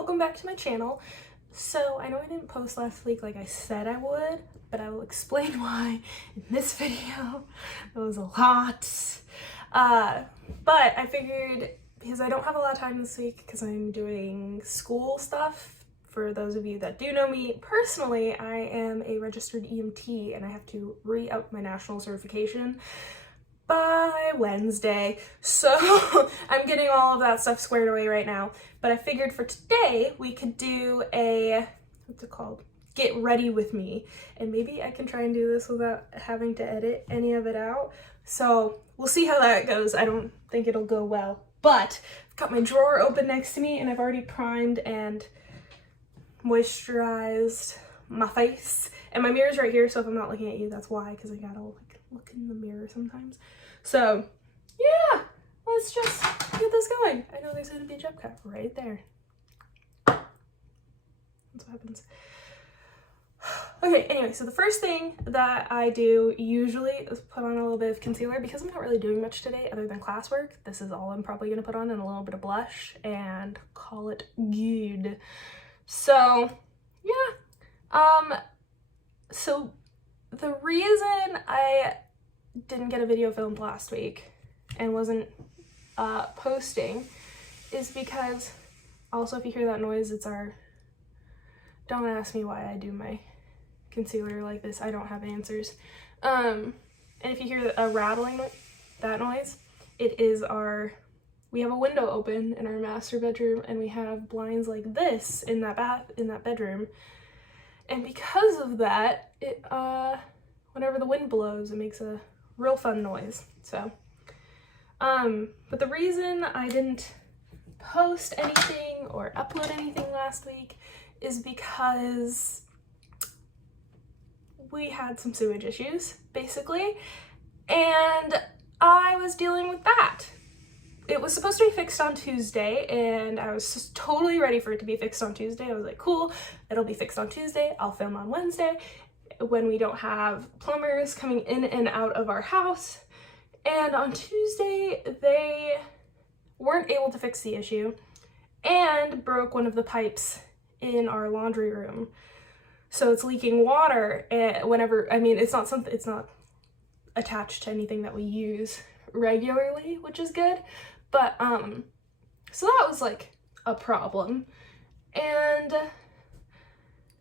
welcome back to my channel. So I know I didn't post last week like I said I would, but I will explain why in this video. It was a lot. But I figured, because I don't have a lot of time this week because I'm doing school stuff. For those of you that do know me personally, I am a registered EMT and I have to re-up my national certification by Wednesday. So I'm getting all of that stuff squared away right now. But I figured for today we could do a, what's it called? Get ready with me. And maybe I can try and do this without having to edit any of it out. So we'll see how that goes. I don't think it'll go well. But I've got my drawer open next to me and I've already primed and moisturized my face. And my mirror's right here, so if I'm not looking at you, that's why, because I gotta look in the mirror sometimes. So yeah, let's just get this going. I know there's gonna be a jump cut right there. That's what happens. Okay, anyway, so the first thing that I do usually is put on a little bit of concealer because I'm not really doing much today other than classwork. This is all I'm probably gonna put on, and a little bit of blush and call it good. So yeah, so the reason I didn't get a video filmed last week and wasn't posting is because, also if you hear that noise, it's our, don't ask me why I do my concealer like this, I don't have answers. And if you hear a rattling, that noise, it is our, we have a window open in our master bedroom and we have blinds like this in that bedroom. And because of that, it whenever the wind blows, it makes a real fun noise. So but the reason I didn't post anything or upload anything last week is because we had some sewage issues, basically, and I was dealing with that. It was supposed to be fixed on Tuesday, and I was just totally ready for it to be fixed on Tuesday. I was like, cool, it'll be fixed on Tuesday. I'll film on Wednesday when we don't have plumbers coming in and out of our house. And on Tuesday, they weren't able to fix the issue and broke one of the pipes in our laundry room. So it's leaking water whenever, I mean, it's not attached to anything that we use regularly, which is good. But, so that was like a problem. And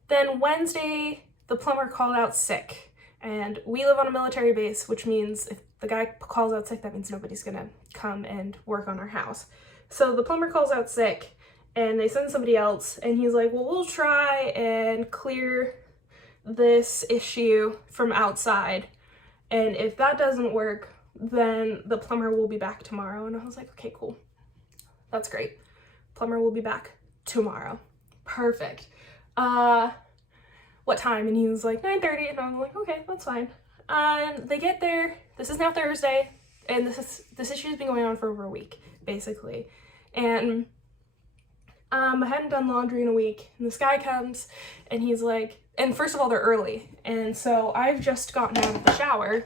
then Wednesday, the plumber called out sick. And we live on a military base, which means if the guy calls out sick, that means nobody's gonna come and work on our house. So the plumber calls out sick and they send somebody else, and he's like, well, we'll try and clear this issue from outside. And if that doesn't work, then the plumber will be back tomorrow. And I was like, okay, cool. That's great. Plumber will be back tomorrow. Perfect. What time? And he was like 9:30, and I was like, okay, that's fine. And they get there. This is now Thursday, and this issue has been going on for over a week, basically. And I hadn't done laundry in a week, and this guy comes, and he's like, and first of all, they're early, and so I've just gotten out of the shower,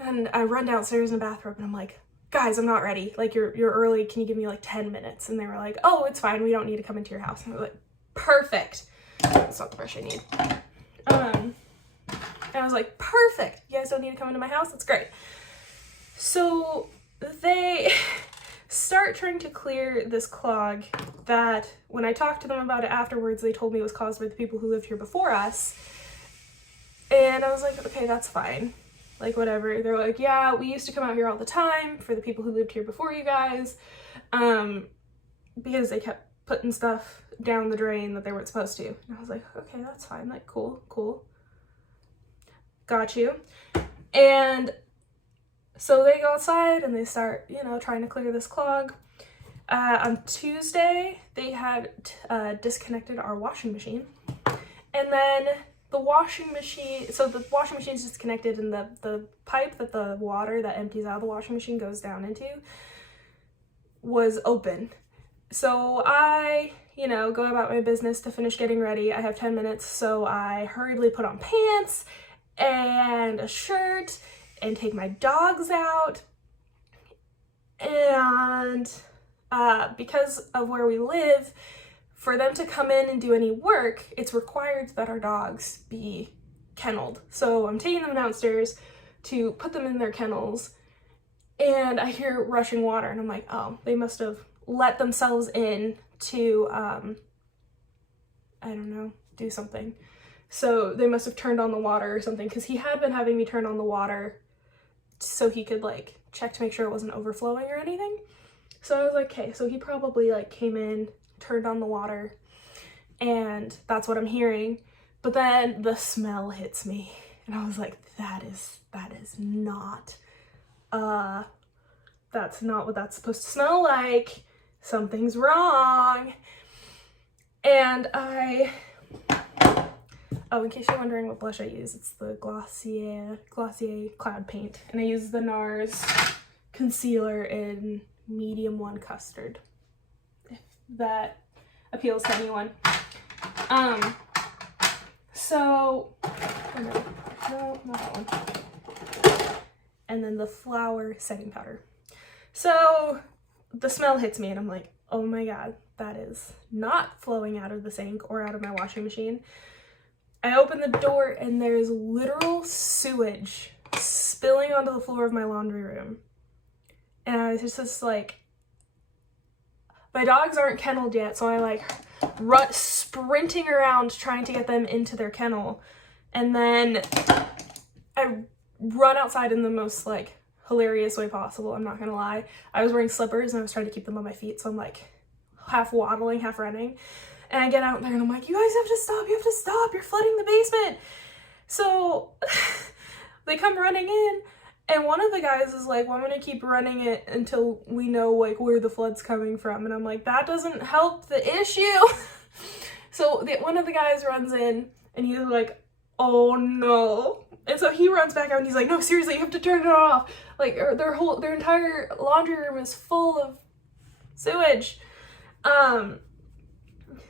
and I run downstairs in the bathrobe, and I'm like, guys, I'm not ready. Like, you're early. Can you give me like 10 minutes? And they were like, oh, it's fine. We don't need to come into your house. And I was like, perfect. That's not the brush I need. And I was like, perfect. You guys don't need to come into my house. That's great. So they start trying to clear this clog that, when I talked to them about it afterwards, they told me it was caused by the people who lived here before us. And I was like, okay, that's fine. Like, whatever. They're like, yeah, we used to come out here all the time for the people who lived here before you guys, because they kept putting stuff down the drain that they weren't supposed to. And I was like, okay, that's fine. Like, cool. Got you. And so they go outside and they start, trying to clear this clog. On Tuesday, they had disconnected our washing machine. And then the washing machine is disconnected, and the pipe that the water that empties out of the washing machine goes down into was open. So I, go about my business to finish getting ready. I have 10 minutes, so I hurriedly put on pants and a shirt and take my dogs out. And because of where we live, for them to come in and do any work, it's required that our dogs be kenneled. So I'm taking them downstairs to put them in their kennels, and I hear rushing water, and I'm like, oh, they must have let themselves in to, I don't know, do something. So they must have turned on the water or something, because he had been having me turn on the water so he could like check to make sure it wasn't overflowing or anything. So I was like, okay, so he probably like came in, turned on the water, and that's what I'm hearing. But then the smell hits me, and I was like, that is not, that's not what that's supposed to smell like. Something's wrong. And oh, in case you're wondering what blush I use, it's the Glossier Cloud Paint, and I use the NARS concealer in medium 1 custard, if that appeals to anyone. So, no, not that one. And then the flower setting powder. So the smell hits me, and I'm like, oh my god, that is not flowing out of the sink or out of my washing machine. I open the door, and there's literal sewage spilling onto the floor of my laundry room. And I was just like, my dogs aren't kenneled yet, so I like run sprinting around trying to get them into their kennel. And then I run outside in the most like hilarious way possible, I'm not gonna lie. I was wearing slippers, and I was trying to keep them on my feet, so I'm like half waddling, half running. And I get out there, and I'm like, you guys have to stop, you're flooding the basement. So they come running in, and one of the guys is like, well, I'm gonna keep running it until we know like where the flood's coming from. And I'm like, that doesn't help the issue. So one of the guys runs in, and he's like, oh no. And so he runs back out, and he's like, no, seriously, you have to turn it off. Like their entire laundry room is full of sewage.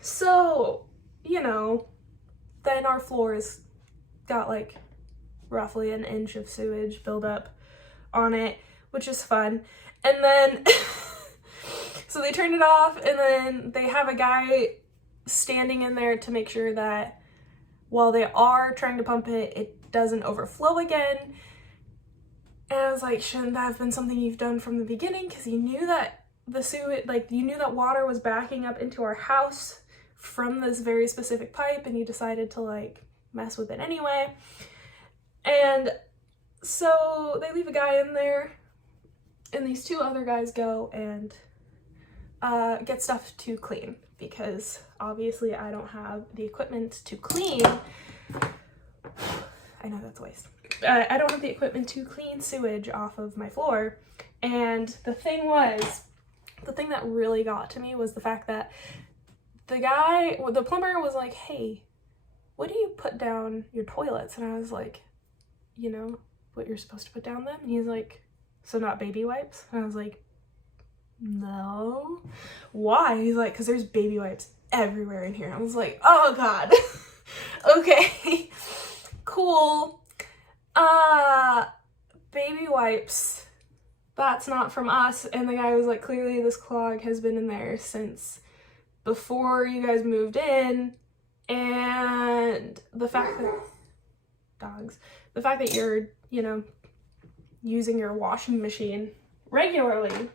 So, you know, then our floors got like roughly an inch of sewage buildup on it, which is fun. And then, so they turned it off, and then they have a guy standing in there to make sure that while they are trying to pump it, it doesn't overflow again. And I was like, shouldn't that have been something you've done from the beginning? Because you knew that the sewage, like you knew that water was backing up into our house from this very specific pipe, and you decided to like mess with it anyway. And so they leave a guy in there, and these 2 other guys go and get stuff to clean, because obviously I don't have the equipment to clean. I know that's a waste. I don't have the equipment to clean sewage off of my floor. And the thing that really got to me was the fact that the plumber was like, hey, what do you put down your toilets? And I was like, you know, what you're supposed to put down them? And he's like, so not baby wipes? And I was like, no. Why? He's like, because there's baby wipes everywhere in here. I was like, oh god. Okay. Cool. Baby wipes. That's not from us. And the guy was like, clearly this clog has been in there since before you guys moved in. And the fact that you're, you know, using your washing machine regularly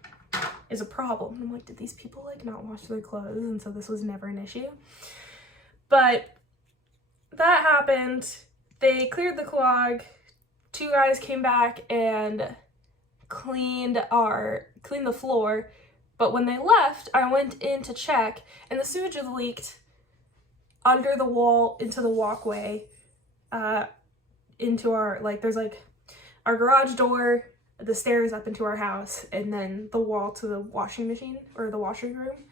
is a problem. I'm like, did these people like not wash their clothes, and so this was never an issue? But that happened. They cleared the clog. 2 guys came back and cleaned the floor. But when they left, I went in to check, and the sewage had leaked under the wall into the walkway, into our, like, there's like our garage door, the stairs up into our house, and then the wall to the washing machine, or the washing room.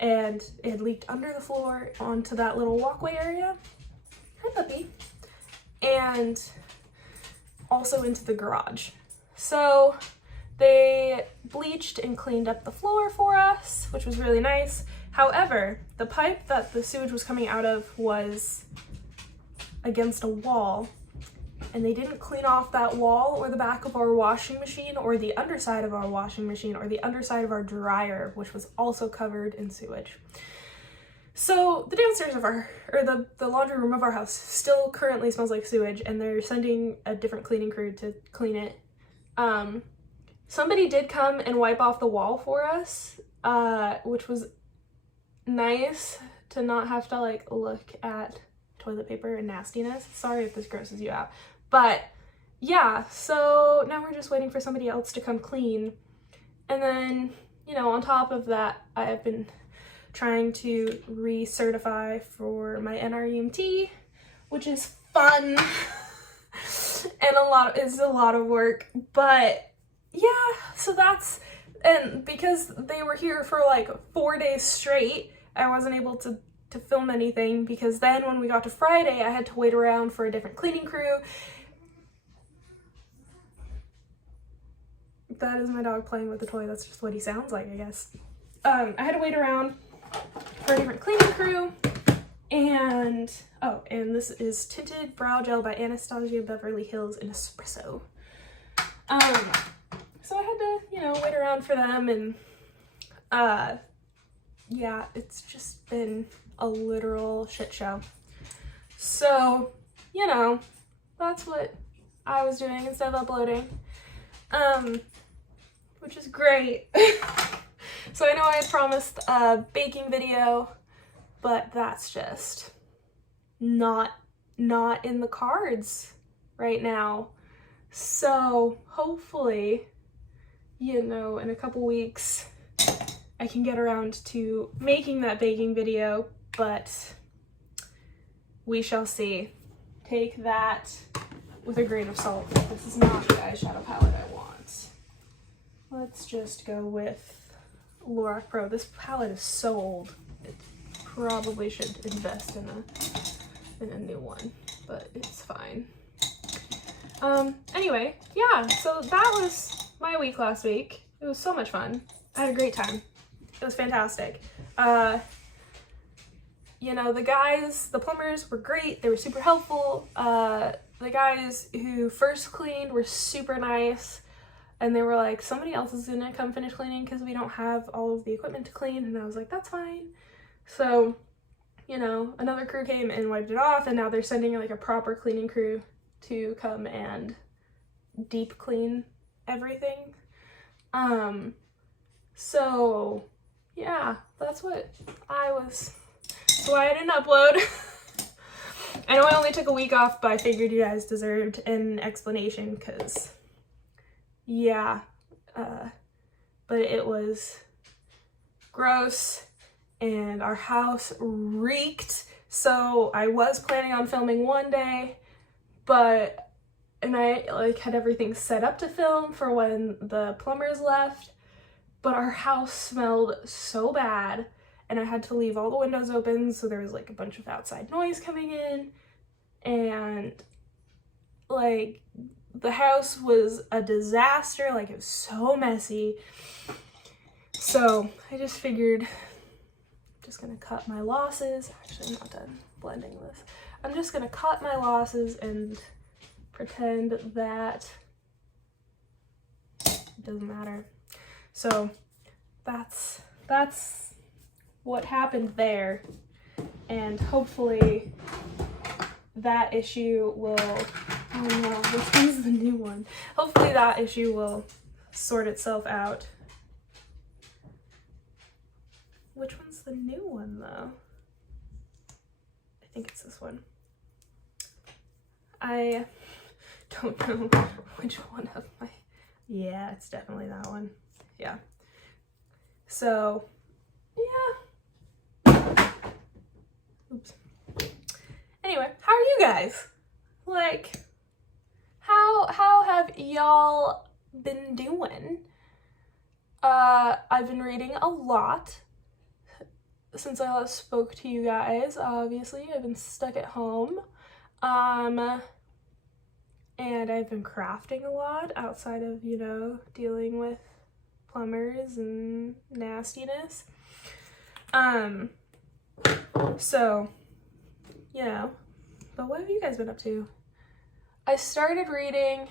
And it had leaked under the floor onto that little walkway area. Hi, puppy. And also into the garage. So they bleached and cleaned up the floor for us, which was really nice. However, the pipe that the sewage was coming out of was against a wall, and they didn't clean off that wall or the back of our washing machine or the underside of our washing machine or the underside of our dryer, which was also covered in sewage. So the downstairs of our, or the laundry room of our house still currently smells like sewage, and they're sending a different cleaning crew to clean it. Somebody did come and wipe off the wall for us, which was nice to not have to like look at toilet paper and nastiness. Sorry if this grosses you out, but yeah, so now we're just waiting for somebody else to come clean. And then, you know, on top of that, I have been trying to recertify for my NREMT, which is fun and is a lot of work, but yeah, so that's, and because they were here for like 4 days straight, I wasn't able to film anything, because then when we got to Friday, I had to wait around for a different cleaning crew. That is my dog playing with the toy. That's just what he sounds like, I guess. I had to wait around for a different cleaning crew, and oh, and this is Tinted Brow Gel by Anastasia Beverly Hills in Espresso. So I had to, you know, wait around for them, and yeah, it's just been a literal shit show. So, you know, that's what I was doing instead of uploading, which is great. So I know I had promised a baking video, but that's just not in the cards right now. So hopefully, you know, in a couple weeks, I can get around to making that baking video, but we shall see. Take that with a grain of salt. This is not the eyeshadow palette I want. Let's just go with Lorac Pro. This palette is so old. It probably should invest in a new one, but it's fine. Anyway, yeah, so that was my week last week. It was so much fun. I had a great time. It was fantastic. You know, the plumbers were great. They were super helpful. The guys who first cleaned were super nice. And they were like, somebody else is gonna come finish cleaning because we don't have all of the equipment to clean. And I was like, that's fine. So, you know, another crew came and wiped it off, and now they're sending like a proper cleaning crew to come and deep clean everything. So yeah, that's what why I didn't upload. I know I only took a week off, but I figured you guys deserved an explanation, because yeah, but it was gross and our house reeked. So I was planning on filming one day, and I like had everything set up to film for when the plumbers left, but our house smelled so bad, and I had to leave all the windows open, so there was like a bunch of outside noise coming in, and like the house was a disaster. Like, it was so messy. So I just figured I'm just gonna cut my losses. Actually, I'm not done blending this. I'm just gonna cut my losses and pretend that it doesn't matter. So that's what happened there, and hopefully that issue will, oh no, which one's the new one? Hopefully that issue will sort itself out. Which one's the new one though? I think it's this one. I don't know which one of my, yeah, it's definitely that one. Yeah. So, yeah. Oops. Anyway, how are you guys? Like, how have y'all been doing? I've been reading a lot since I last spoke to you guys. Obviously, I've been stuck at home. And I've been crafting a lot outside of, you know, dealing with plumbers and nastiness. So, you know, but what have you guys been up to? I started reading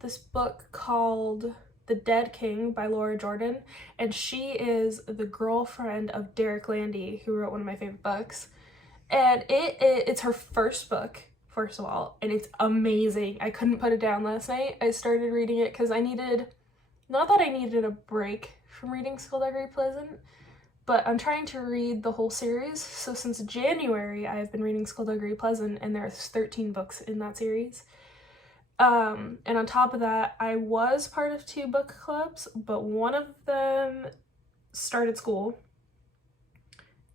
this book called The Dead King by Laura Jordan, and she is the girlfriend of Derek Landy, who wrote one of my favorite books. And it's her first book, first of all, and it's amazing. I couldn't put it down last night. I started reading it because I needed, not that I needed a break from reading Skullduggery Pleasant, but I'm trying to read the whole series. So since January, I've been reading Skullduggery Pleasant, and there's 13 books in that series. And on top of that, I was part of 2 book clubs, but one of them started school,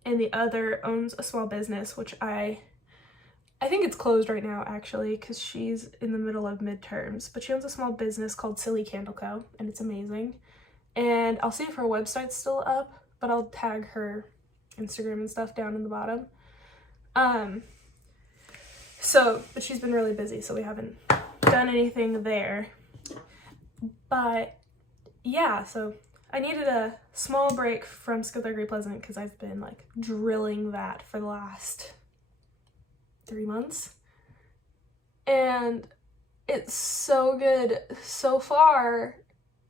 and the other owns a small business, which I think it's closed right now, actually, because she's in the middle of midterms, but she owns a small business called Silly Candle Co., and it's amazing. And I'll see if her website's still up, but I'll tag her Instagram and stuff down in the bottom. But she's been really busy, so we haven't done anything there. But yeah, so I needed a small break from Skullduggery Pleasant because I've been like drilling that for the last 3 months. And it's so good so far.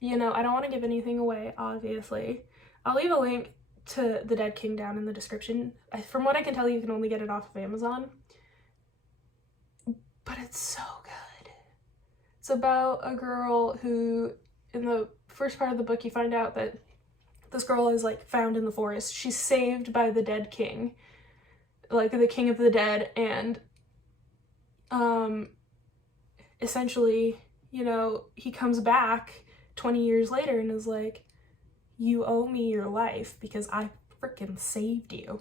You know, I don't want to give anything away, obviously. I'll leave a link to The Dead King down in the description. From what I can tell, you can only get it off of Amazon. But it's so good. It's about a girl who, in the first part of the book, you find out that this girl is like found in the forest. She's saved by the Dead King, like the King of the Dead, and essentially, you know, he comes back 20 years later and is like, you owe me your life because I freaking saved you.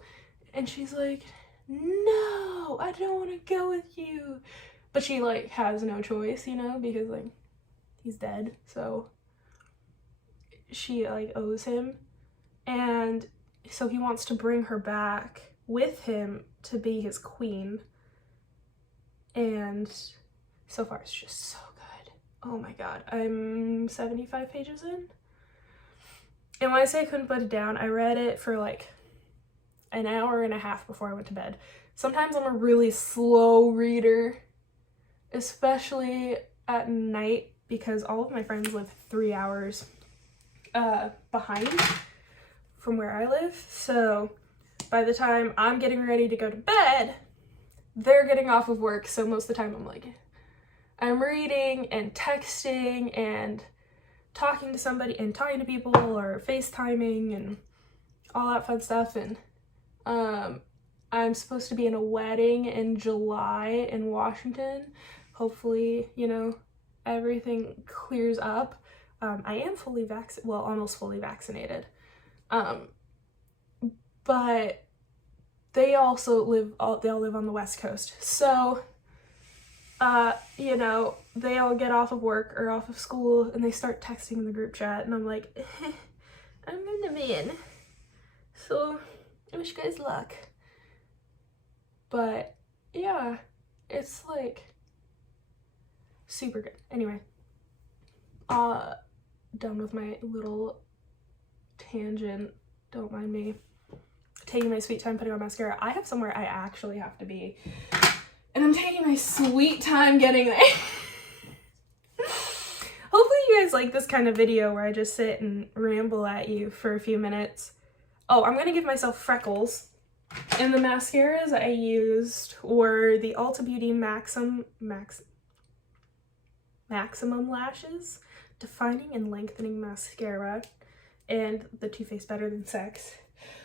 And she's like, no, I don't want to go with you. But she like has no choice, you know, because like he's dead. So she like owes him. And so he wants to bring her back with him to be his queen. And so far it's just so good. Oh my god, I'm 75 pages in. And when I say I couldn't put it down, I read it for like an hour and a half before I went to bed. Sometimes I'm a really slow reader, especially at night, because all of my friends live 3 hours behind from where I live. So by the time I'm getting ready to go to bed, they're getting off of work. So most of the time I'm reading and texting and talking to somebody and talking to people or FaceTiming and all that fun stuff. And I'm supposed to be in a wedding in July in Washington. Hopefully, you know, everything clears up. I am almost fully vaccinated. But they also live on the West Coast. So, you know, they all get off of work or off of school and they start texting in the group chat, and I'm like, I'm gonna be in. So, I wish you guys luck. But, yeah, it's like super good. Anyway, done with my little tangent. Don't mind me taking my sweet time putting on mascara. I have somewhere I actually have to be, and I'm taking my sweet time getting there. Hopefully you guys like this kind of video where I just sit and ramble at you for a few minutes. Oh, I'm gonna give myself Freckles. And the mascaras I used were the Ulta Beauty Maximum Lashes Defining and Lengthening Mascara, and the Too Faced Better Than Sex,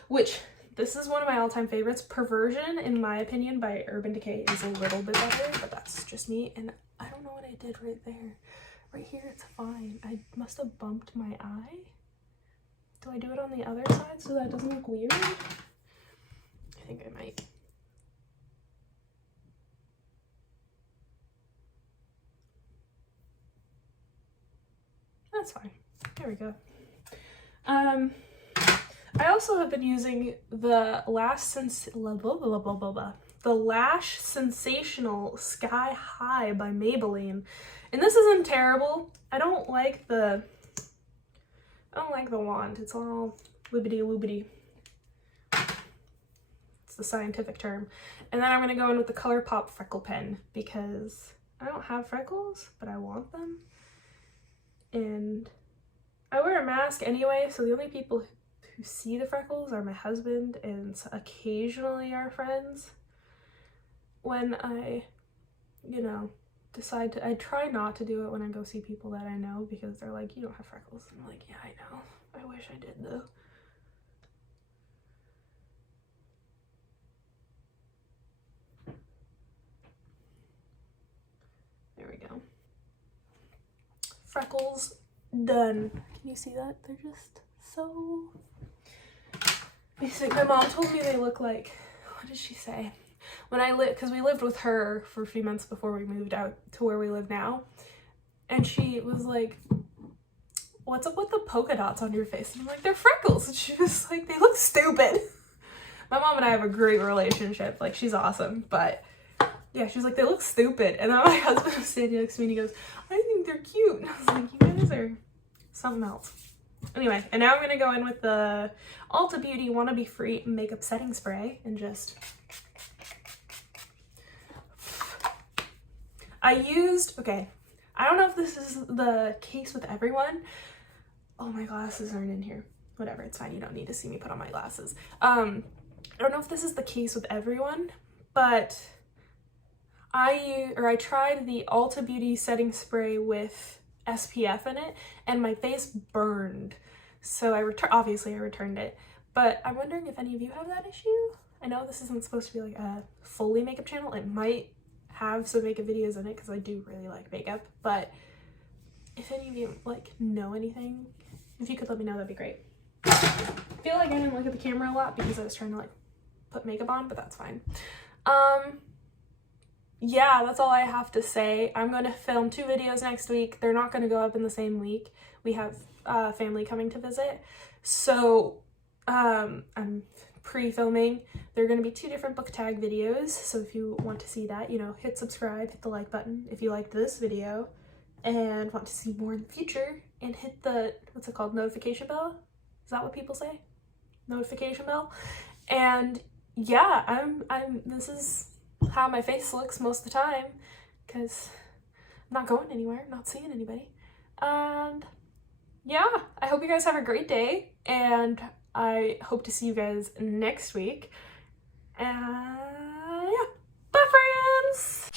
which this is one of my all-time favorites. Perversion, in my opinion, by Urban Decay is a little bit better, but that's just me. And I don't know what I did right there. Right here, it's fine. I must have bumped my eye. Do I do it on the other side so that doesn't look weird? I think I might. That's fine. There we go. I also have been using the Lash Sensational Sky High by Maybelline. And this isn't terrible. I don't like the wand. It's all wibbity woobity. It's the scientific term. And then I'm gonna go in with the ColourPop Freckle Pen because I don't have freckles, but I want them. And I wear a mask anyway, so the only people who see the freckles are my husband and occasionally our friends. When I, you know, decide to, I try not to do it when I go see people that I know because they're like, you don't have freckles. And I'm like, yeah, I know. I wish I did though. There we go. Freckles done. Can you see that? They're just so basic. My mom told me they look like, what did she say? When I lived, because we lived with her for a few months before we moved out to where we live now, and she was like, what's up with the polka dots on your face? And I'm like, they're freckles. And she was like, they look stupid. My mom and I have a great relationship. Like, she's awesome. But yeah, she was like, they look stupid. And then my husband was standing next to me and he goes, I think they're cute. And I was like, you guys are something else. Anyway, and now I'm going to go in with the Ulta Beauty Wanna Be Free Makeup Setting Spray and just... okay, I don't know if this is the case with everyone. Oh, my glasses aren't in here. Whatever, it's fine. You don't need to see me put on my glasses. I don't know if this is the case with everyone, but I tried the Ulta Beauty setting spray with SPF in it, and my face burned. So obviously I returned it, but I'm wondering if any of you have that issue. I know this isn't supposed to be like a fully makeup channel. It might have some makeup videos in it because I do really like makeup, but if any of you like know anything, if you could let me know, that'd be great. I feel like I didn't look at the camera a lot because I was trying to like put makeup on, but that's fine. Yeah, that's all I have to say. I'm going to film 2 videos next week. They're not going to go up in the same week. We have family coming to visit, so I'm pre-filming. They're going to be 2 different book tag videos, so if you want to see that, you know, hit subscribe, hit the like button if you liked this video and want to see more in the future, and hit the, what's it called, notification bell? Is that what people say? Notification bell? And yeah, this is how my face looks most of the time because I'm not going anywhere, not seeing anybody. And yeah, I hope you guys have a great day, and I hope to see you guys next week. And yeah, bye friends!